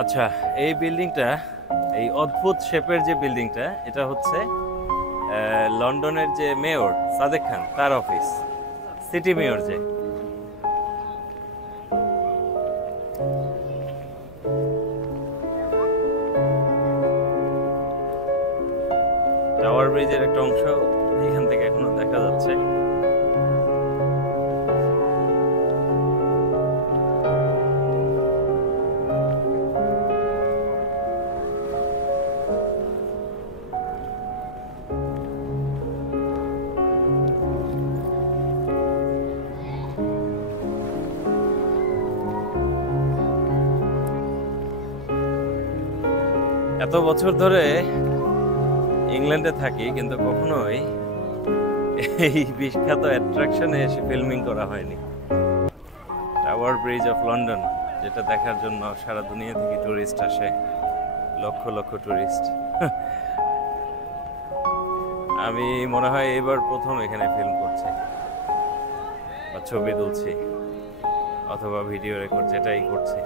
আচ্ছা, এই বিল্ডিংটা, এই অদ্ভুত শেপের যে বিল্ডিংটা, এটা হচ্ছে লন্ডনের যে মেয়র সাদেক খান তার অফিস, সিটি মেয়র যে। টাওয়ার ব্রিজের একটা অংশ এখান থেকে এখনো দেখা যাচ্ছে। এত বছর ধরে ইংল্যান্ডে থাকি, কিন্তু কখনোই এই বিখ্যাত অ্যাট্রাকশনে এসে ফিল্মিং করা হয়নি। টাওয়ার ব্রিজ অফ লন্ডন, যেটা দেখার জন্য সারা দুনিয়া থেকে টুরিস্ট আসে, লক্ষ লক্ষ টুরিস্ট। আমি মনে হয় এবার প্রথম এখানে ফিল্ম করছি বা ছবি তুলছি অথবা ভিডিও রেকর্ড, যেটাই করছি।